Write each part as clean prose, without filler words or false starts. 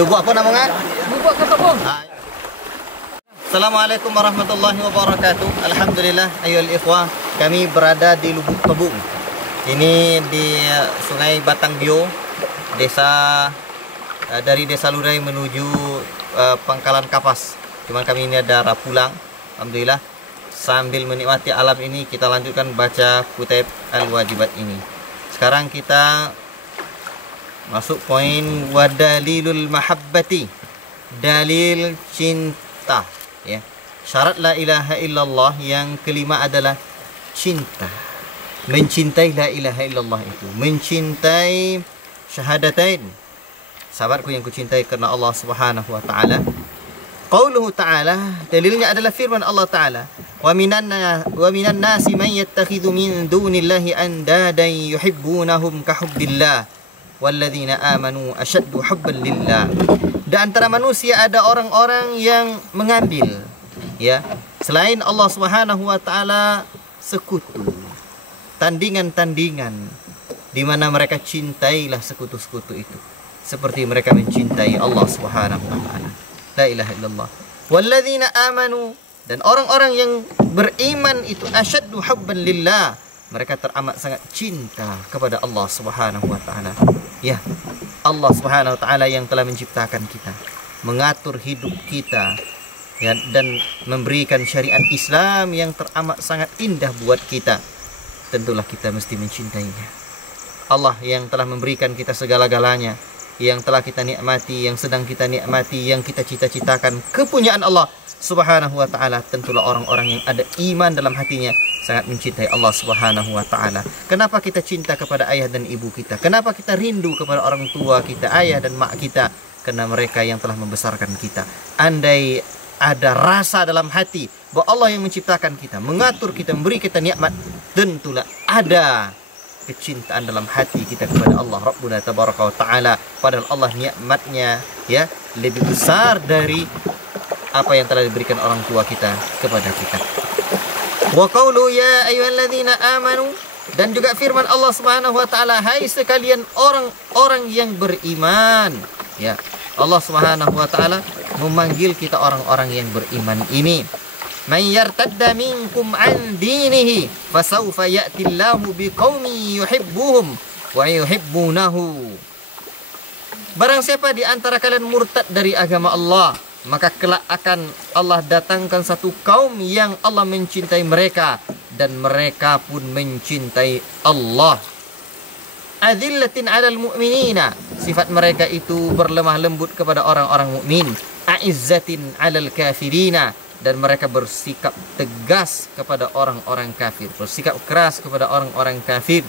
Dubuk apa namanya? Bubuk ketepung. Assalamualaikum warahmatullahi wabarakatuh. Alhamdulillah ayyuhal ikhwah, kami berada di Lubuk Tebung. Ini di Sungai Batang Bio, dari Desa Lurai menuju Pangkalan Kapas. Cuman kami ini ada arah pulang. Alhamdulillah, sambil menikmati alam ini kita lanjutkan baca Kutaib Al-Wajibat ini. Sekarang kita masuk poin wadalilul mahabbati, dalil cinta, ya. Syarat la ilaha illallah yang kelima adalah cinta. Mencintai la ilaha illallah itu, mencintai syahadatain. Sahabatku yang kucintai karena Allah Subhanahu wa taala. Qauluhu ta'ala, dalilnya adalah firman Allah Ta'ala, wa minan nasi man yattakhidhu min dunillahi andadan yuhibbunahum ka hubbillah walladzina amanu ashaddu hubban lillah. Di antara manusia ada orang-orang yang mengambil, ya, selain Allah Subhanahu wa taala sekutu, tandingan-tandingan di mana mereka cintailah sekutu-sekutu itu seperti mereka mencintai Allah Subhanahu wa taala. La ilaha illallah. Walladzina amanu, dan orang-orang yang beriman itu asyaddu hubban lillah, mereka teramat sangat cinta kepada Allah Subhanahu wa taala. Ya, Allah Subhanahu wa taala yang telah menciptakan kita, mengatur hidup kita, ya, dan memberikan syariat Islam yang teramat sangat indah buat kita. Tentulah kita mesti mencintainya. Allah yang telah memberikan kita segala-galanya, yang telah kita nikmati, yang sedang kita nikmati, yang kita cita-citakan, kepunyaan Allah Subhanahu wa taala. Tentulah orang-orang yang ada iman dalam hatinya sangat mencintai Allah Subhanahu wa taala. Kenapa kita cinta kepada ayah dan ibu kita? Kenapa kita rindu kepada orang tua kita, ayah dan mak kita? Karena mereka yang telah membesarkan kita. Andai ada rasa dalam hati bahwa Allah yang menciptakan kita, mengatur kita, memberi kita nikmat, tentulah ada kecintaan dalam hati kita kepada Allah Rabbuna Tabaraka wa Ta'ala. Padahal Allah nikmatnya, ya, lebih besar dari apa yang telah diberikan orang tua kita kepada kita. Wa qawlu ya ayyuhalladzina amanu, dan juga firman Allah Subhanahu wa taala, hai sekalian orang-orang yang beriman. Ya, Allah Subhanahu wa taala memanggil kita orang-orang yang beriman ini. Man yartadda minkum an dinihi fasawfa ya'ti Allahu biqaumin yuhibbuhum wa yuhibbunahu. Barang siapa di antara kalian murtad dari agama Allah, maka kelak akan Allah datangkan satu kaum yang Allah mencintai mereka dan mereka pun mencintai Allah. Adzillatin 'alal mu'minina, sifat mereka itu berlemah lembut kepada orang-orang mukmin. A'izzatin 'alal kafirina, dan mereka bersikap tegas kepada orang-orang kafir, bersikap keras kepada orang-orang kafir.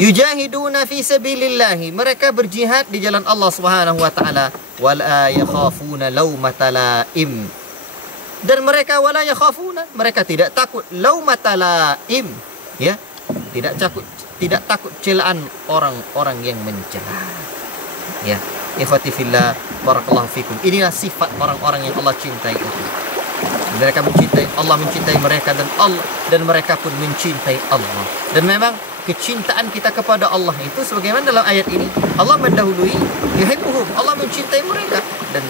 Yujahiduna fi sabilillahi, mereka berjihad di jalan Allah Subhanahu wa taala. Wala yakhafuna laumata laim, dan mereka wala yakhafuna, mereka tidak takut laumata laim, ya, tidak takut celaan orang-orang yang mencela. Ya, ikhwati fillah, barakallahu fikum. Inilah sifat orang-orang yang Allah cintai itu. Mereka mencintai Allah, mencintai mereka, dan mereka pun mencintai Allah. Dan memang kecintaan kita kepada Allah itu sebagaimana dalam ayat ini, Allah mendahului yuhibbuhum, Allah mencintai mereka. Dan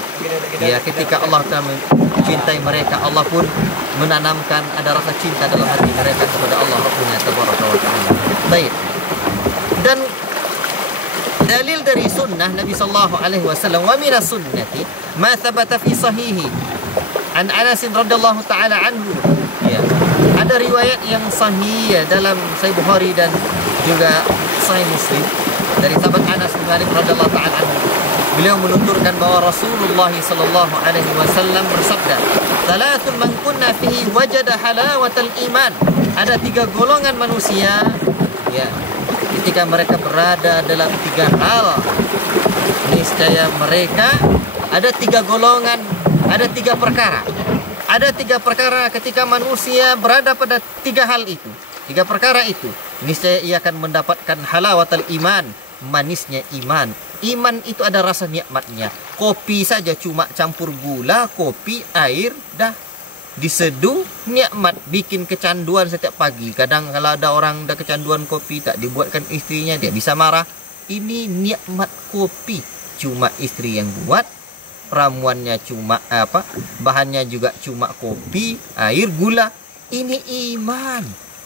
ya, ketika Allah telah mencintai mereka, Allah pun menanamkan ada rasa cinta dalam hati mereka kepada Allah Rabbuna Tabaraka wa Ta'ala. Baik. Dan dalil dari sunnah Nabi sallallahu alaihi wasallam, wa minas sunnati ma thabata fi sahihi an Anas radhiyallahu taala anhu. Ya, ada riwayat yang sahih, ya, dalam Sahih Bukhari dan juga Sahih Muslim dari sahabat Anas bin Malik radhiyallahu taala anhu. Beliau menuturkan bahwa Rasulullah sallallahu alaihi wasallam bersabda, "Thalathun man kunna fihi wajada halawatal iman." Ada 3 golongan manusia, ya, ketika mereka berada dalam 3 hal, niscaya mereka ada 3 golongan, ada 3 perkara. Ada 3 perkara ketika manusia berada pada 3 hal itu, 3 perkara itu, niscaya ia akan mendapatkan halawatul iman, manisnya iman. Iman itu ada rasa nikmatnya. Kopi saja cuma campur gula, kopi, air, dah diseduh, nikmat, bikin kecanduan setiap pagi. Kadang kalau ada orang dah kecanduan kopi, tak dibuatkan istrinya, dia bisa marah. ini nikmat kopi, cuma istri yang buat, ramuannya cuma bahannya juga cuma kopi, air, gula. Ini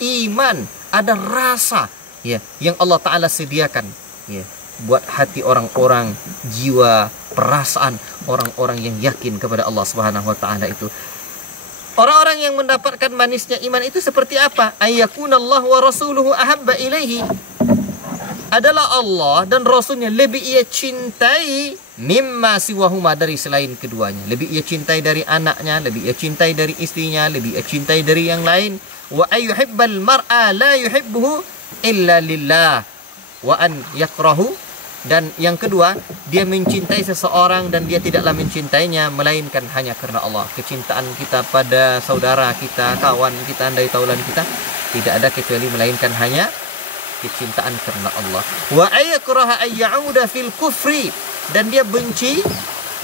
iman, ada rasa ya yang Allah Ta'ala sediakan ya buat hati orang-orang, jiwa, perasaan orang-orang yang yakin kepada Allah Subhanahu wa Ta'ala itu. Orang-orang yang mendapatkan manisnya iman itu seperti apa? Ayyakunallahu wa rasuluhu ahabba ilaihi, adalah Allah dan Rasulnya lebih ia cintai mimma siwahuma, dari selain keduanya. Lebih ia cintai dari anaknya, lebih ia cintai dari istrinya, lebih ia cintai dari yang lain. Wa ayyuhibbal mar'a la yuhibbuhu illa lillah wa an yakrahu, dan yang kedua, dia mencintai seseorang dan dia tidaklah mencintainya melainkan hanya karena Allah. Kecintaan kita pada saudara kita, kawan kita, andai taulan kita, tidak ada kecuali melainkan hanya kecintaan karena Allah. Wa ayakraha ayyauda fil kufri, dan dia benci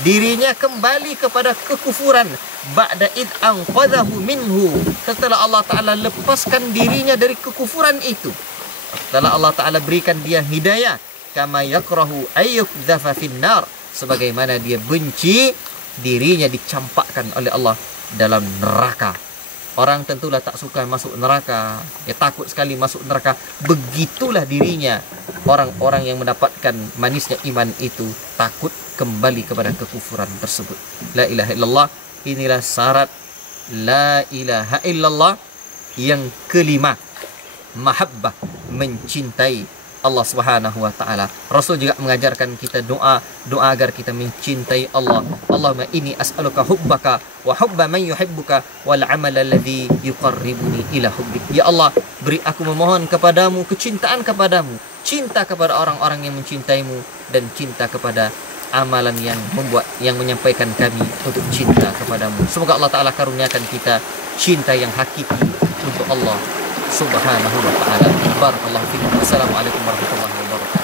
dirinya kembali kepada kekufuran. Ba'da id anqadhahu minhu, setelah Allah Ta'ala lepaskan dirinya dari kekufuran itu, setelah Allah Ta'ala berikan dia hidayah. Kama yakrahu ayyukdhafa finnar, sebagaimana dia benci dirinya dicampakkan oleh Allah dalam neraka. Orang tentulah tak suka masuk neraka, ya takut sekali masuk neraka. Begitulah dirinya orang-orang yang mendapatkan manisnya iman itu, takut kembali kepada kekufuran tersebut. La ilaha illallah, inilah syarat la ilaha illallah yang kelima, mahabbah, mencintai Allah Subhanahu wa Ta'ala. Rasul juga mengajarkan kita doa agar kita mencintai Allah. Allahumma inni as'aluka hubbaka wa hubba man yuhibbuka wal amal alladhi yuqarribuni ila hubbik. Ya Allah, beri aku memohon kepadamu kecintaan kepadamu, cinta kepada orang-orang yang mencintaimu, dan cinta kepada amalan yang menyampaikan kami untuk cinta kepadamu. Semoga Allah Ta'ala karuniakan kita cinta yang hakiki untuk Allah Subhanahu wa Ta'ala. Barakallahu fiikum. Assalamualaikum warahmatullahi wabarakatuh.